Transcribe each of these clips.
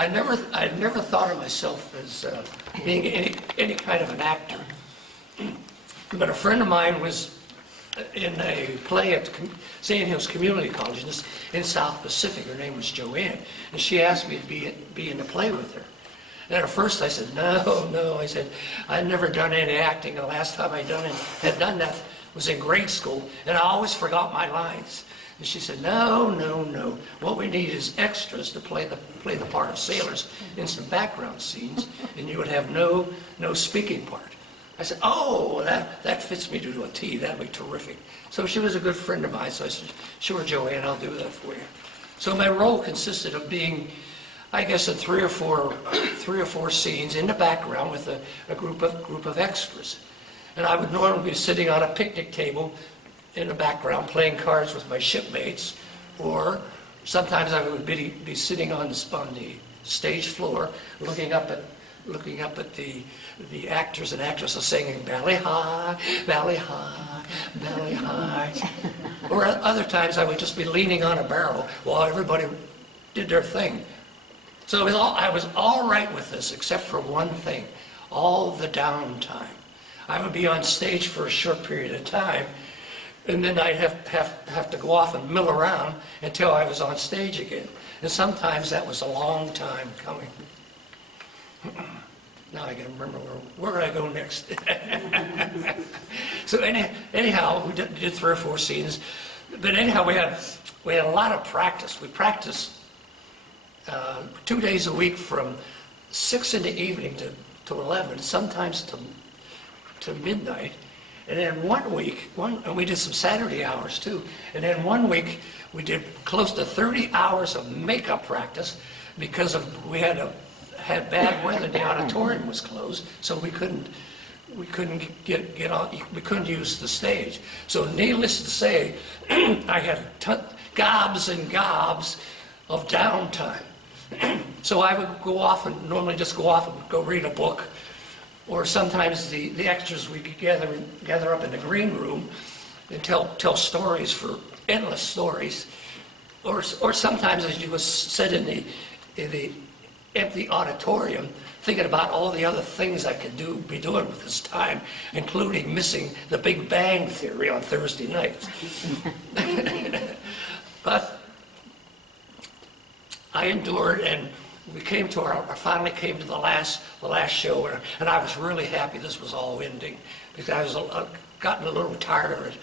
I never thought of myself as being any kind of an actor. But a friend of mine was in a play at St. Hills Community College in South Pacific. Her name was Joanne, and she asked me to be in the play with her. And at first I said, no. I said, I'd never done any acting. The last time I had done that was in grade school, and I always forgot my lines. And she said, no. What we need is extras to play the part of sailors in some background scenes, and you would have no speaking part. I said, oh, that fits me to a T. That'd be terrific. So she was a good friend of mine, so I said, sure, Joanne, I'll do that for you. So my role consisted of being, I guess, in three or four scenes in the background with a group of extras. And I would normally be sitting on a picnic table in the background playing cards with my shipmates, or sometimes I would be sitting on the stage floor looking up at the actors and actresses singing "Bally High, Bally High, Bally High." Or other times I would just be leaning on a barrel while everybody did their thing. So I was all right with this, except for one thing: all the downtime. I would be on stage for a short period of time, and then I'd have to go off and mill around until I was on stage again. And sometimes that was a long time coming. Now I can remember where did I go next? So anyhow, we did 3 or 4 scenes, but anyhow, we had a lot of practice. We practiced 2 days a week from 6 in the evening to 11, sometimes to midnight. And then one week, and we did some Saturday hours too, and then one week we did close to 30 hours of makeup practice because we had bad weather. The auditorium was closed, so we couldn't get on. We couldn't use the stage. So needless to say, I had gobs and gobs of downtime. So I would normally just go off and go read a book, or sometimes the extras we could gather up in the green room and tell stories for endless stories, or sometimes as you was sit in the empty auditorium thinking about all the other things I could be doing with this time, including missing the Big Bang Theory on Thursday nights. But I endured, and we finally came to the last show, and I was really happy this was all ending, because I was gotten a little tired of it,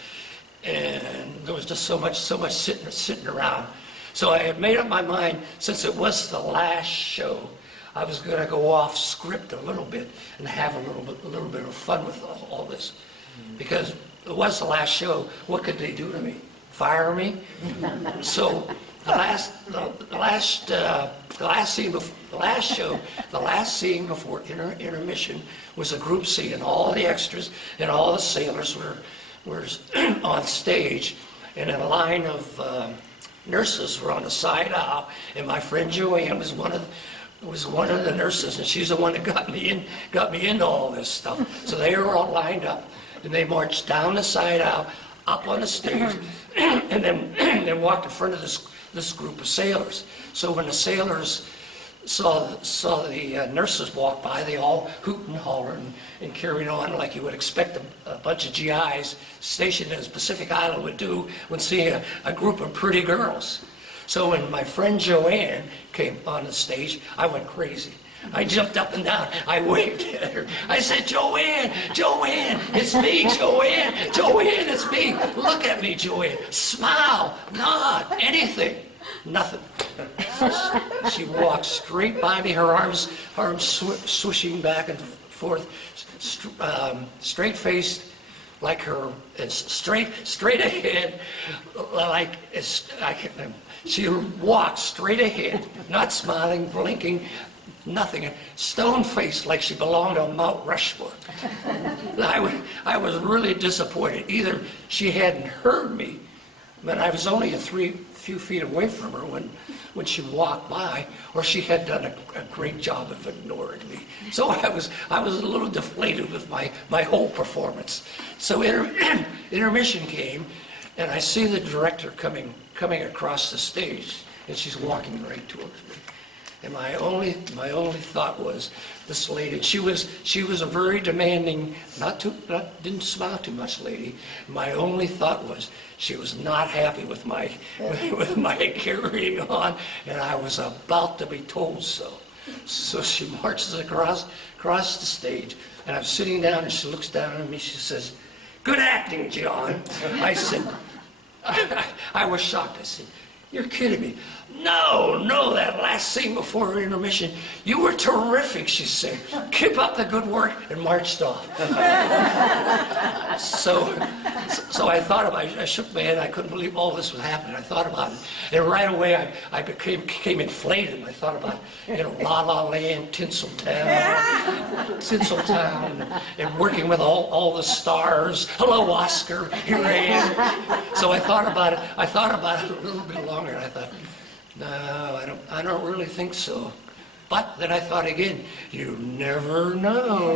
and there was just so much sitting around. So I had made up my mind, since it was the last show, I was going to go off script a little bit and have a little bit of fun with all this, because it was the last show. What could they do to me? Fire me? So the last scene before intermission was a group scene, and all the extras and all the sailors were on stage, and a line of nurses were on the side aisle, and my friend Joanne was one of the nurses, and she's the one that got me into all this stuff. So they were all lined up, and they marched down the side aisle, up on the stage, and then walked in front of this group of sailors. So when the sailors saw the nurses walk by, they all hoot and holler and carried on like you would expect a bunch of GIs stationed in the Pacific Island would do when seeing a group of pretty girls. So when my friend Joanne came on the stage, I went crazy. I jumped up and down. I waved at her. I said, Joanne, it's me, Joanne, it's me. Look at me, Joanne. Smile, nod, anything. Nothing. She walked straight by me, her arms swishing back and forth, straight-faced, like her, straight ahead, like she walked straight ahead, not smiling, blinking, nothing, stone-faced like she belonged on Mount Rushmore. I was really disappointed. Either she hadn't heard me, but I was only a few feet away from her when she walked by, or she had done a great job of ignoring me. So I was a little deflated with my whole performance. So intermission came, and I see the director coming across the stage, and she's walking right towards me. And my only thought was, this lady, she was a very demanding, didn't smile too much lady. My only thought was, she was not happy with my carrying on, and I was about to be told so. So she marches across the stage, and I'm sitting down, and she looks down at me, she says, "Good acting, John." I said, I was shocked. I said, "You're kidding me." No, that last scene before intermission, you were terrific," she said. "Keep up the good work," and marched off. So I thought about it. I shook my head. I couldn't believe all this was happening. I thought about it. And right away, I became inflated. I thought about, La La Land, Tinseltown, and working with all the stars. Hello, Oscar. Here I am. So I thought about it. I thought about it a little bit longer, and I thought, no, I don't really think so. But then I thought again, you never know.